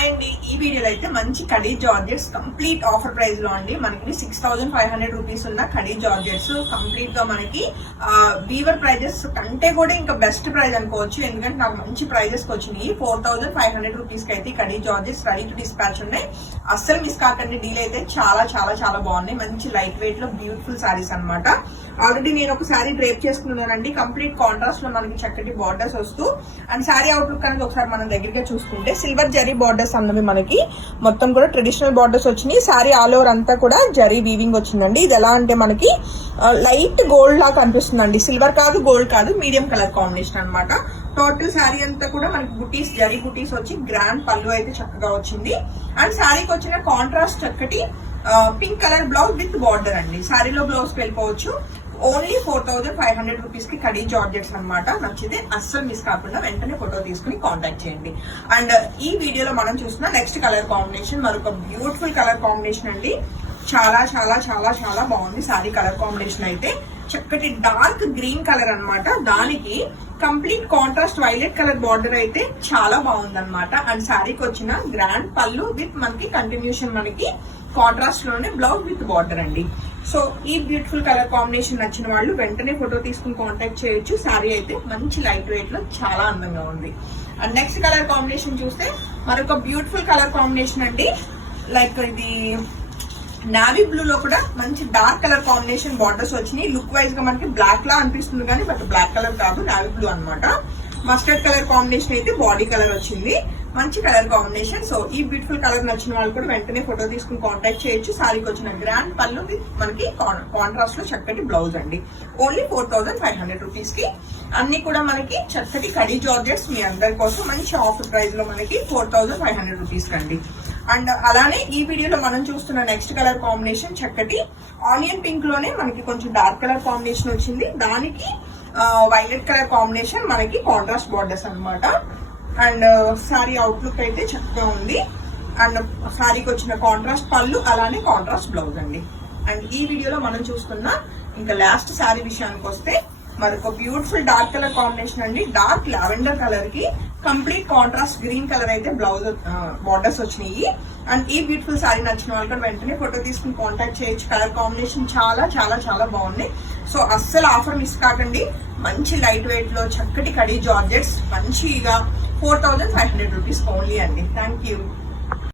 Hi అండి. ఈ వీడియోలో అయితే మంచి khadi georgettes complete offer price లో అండి. మనకి 6500 రూపీస్ ఉన్న కడీ జార్జెట్స్ కంప్లీట్ గా మనకి వీవర్ ప్రైజెస్ కంటే కూడా ఇంకా బెస్ట్ ప్రైస్ అనుకోవచ్చు. ఎందుకంటే నాకు మంచి ప్రైజెస్ వచ్చినాయి. 4500 రూపీస్ కి అయితే khadi georgettes ready to dispatch ఉన్నాయి. అస్సలు మిస్ కాకండి. డీల్ అయితే చాలా చాలా చాలా బాగున్నాయి. మంచి లైట్ వెయిట్ లో బ్యూటిఫుల్ సారీస్ అనమాట. ఆల్రెడీ నేను ఒక సారీ డ్రేప్ చేసుకున్నానండి. కంప్లీట్ కాంట్రాస్ట్ లో మనకి చక్కటి బార్డర్స్ వస్తూ అండ్ సారీ అవుట్లుక్ అనేది ఒకసారి మనం దగ్గరగా చూసుకుంటే సిల్వర్ జరీ బార్డర్స్ అన్నవి మనకి మొత్తం కూడా ట్రెడిషనల్ బార్డర్స్ వచ్చినాయి. సారీ ఆల్ ఓవర్ అంతా కూడా జరీ వీవింగ్ వచ్చిందండి. ఇది ఎలా అంటే మనకి లైట్ గోల్డ్ లాగా కనిపిస్తుందండి. సిల్వర్ కాదు, గోల్డ్ కాదు, మీడియం కలర్ కాంబినేషన్ అనమాట. టోటల్ శారీ అంతా కూడా మనకి బుటీస్, జరీ బుటీస్ వచ్చి గ్రాండ్ పళ్ళు అయితే చక్కగా వచ్చింది. అండ్ శారీకి వచ్చిన కాంట్రాస్ట్ చక్కటి pink colour blouse with border అండి. శారీలో బ్లౌజ్ వెళ్ళిపోవచ్చు. ఓన్లీ 4500 రూపీస్ కి కడీ జార్జెట్స్ అనమాట. నచ్చితే అస్సలు మిస్ కాకుండా వెంటనే ఫోటో తీసుకుని కాంటాక్ట్ చేయండి. అండ్ ఈ వీడియోలో మనం చూస్తున్న నెక్స్ట్ కలర్ కాంబినేషన్ మరొక బ్యూటిఫుల్ కలర్ కాంబినేషన్ అండి. చాలా చాలా చాలా చాలా బాగుంది సారీ కలర్ కాంబినేషన్ అయితే. చక్కటి డార్క్ గ్రీన్ కలర్ అనమాట. దానికి complete contrast violet colour border అయితే చాలా బాగుంది అనమాట. అండ్ శారీకి వచ్చిన గ్రాండ్ పళ్ళు విత్ మనకి కంటిన్యూషన్ మనకి కాంట్రాస్ట్ లోనే బ్లౌజ్ విత్ బార్డర్ అండి. సో ఈ బ్యూటిఫుల్ కలర్ కాంబినేషన్ నచ్చిన వాళ్ళు వెంటనే ఫోటో తీసుకుని కాంటాక్ట్ చేయొచ్చు. శారీ అయితే మంచి లైట్ వెయిట్ లో చాలా అందంగా ఉంది. అండ్ నెక్స్ట్ కలర్ కాంబినేషన్ చూస్తే మరొక బ్యూటిఫుల్ కలర్ కాంబినేషన్ అండి. లైక్ ఇది నావీ బ్లూ లో కూడా మంచి డార్క్ కలర్ కాంబినేషన్ బార్డర్స్ వచ్చినాయి. లుక్ వైజ్ గా మనకి బ్లాక్ లా అనిపిస్తుంది కానీ బట్ బ్లాక్ కలర్ కాదు, నావీ బ్లూ అనమాట. మస్టర్డ్ కలర్ కాంబినేషన్ అయితే బాడీ కలర్ వచ్చింది. మంచి కలర్ కాంబినేషన్. సో ఈ బ్యూటిఫుల్ కలర్ నచ్చిన వాళ్ళు కూడా వెంటనే ఫోటో తీసుకుని కాంటాక్ట్ చేయొచ్చు. సారీకి వచ్చిన గ్రాండ్ పళ్ళు విత్ మనకి కాంట్రాస్ట్ లో చక్కటి బ్లౌజ్ అండి. ఓన్లీ 4500 రూపీస్ కి అన్ని కూడా మనకి చక్కటి కడీ జార్జెట్స్ మీ అందరి కోసం మంచి ఆఫర్ ప్రైస్ లో మనకి 4500 రూపీస్ కండి. అండ్ అలానే ఈ వీడియోలో మనం చూస్తున్న నెక్స్ట్ కలర్ కాంబినేషన్ చక్కటి ఆనియన్ పింక్ లోనే మనకి కొంచెం డార్క్ కలర్ కాంబినేషన్ వచ్చింది. దానికి వైలెట్ కలర్ కాంబినేషన్ మనకి కాంట్రాస్ట్ బార్డర్స్ అనమాట. అండ్ సారీ అవుట్లుక్ అయితే చక్కగా ఉంది. అండ్ సారీకి వచ్చిన కాంట్రాస్ట్ పళ్ళు అలానే కాంట్రాస్ట్ బ్లౌజ్ అండి. అండ్ ఈ వీడియోలో మనం చూస్తున్న ఇంకా లాస్ట్ సారీ విషయానికి వస్తే మరొక బ్యూటిఫుల్ డార్క్ కలర్ కాంబినేషన్ అండి. డార్క్ లావెండర్ కలర్ కి కంప్లీట్ కాంట్రాస్ట్ గ్రీన్ కలర్ అయితే బ్లౌజ్ బార్డర్స్ వచ్చినాయి. అండ్ ఈ బ్యూటిఫుల్ సారీ నచ్చిన వాళ్ళు కూడా వెంటనే ఫోటో తీసుకుని కాంటాక్ట్ చేయొచ్చు. కలర్ కాంబినేషన్ చాలా చాలా చాలా బాగుంది. సో అస్సలు ఆఫర్ మిస్ కాకండి. మంచి లైట్ వెయిట్ లో చక్కటి కడీ జార్జెట్స్ మంచిగా 4500 రూపీస్ ఓన్లీ అండి. Thank you.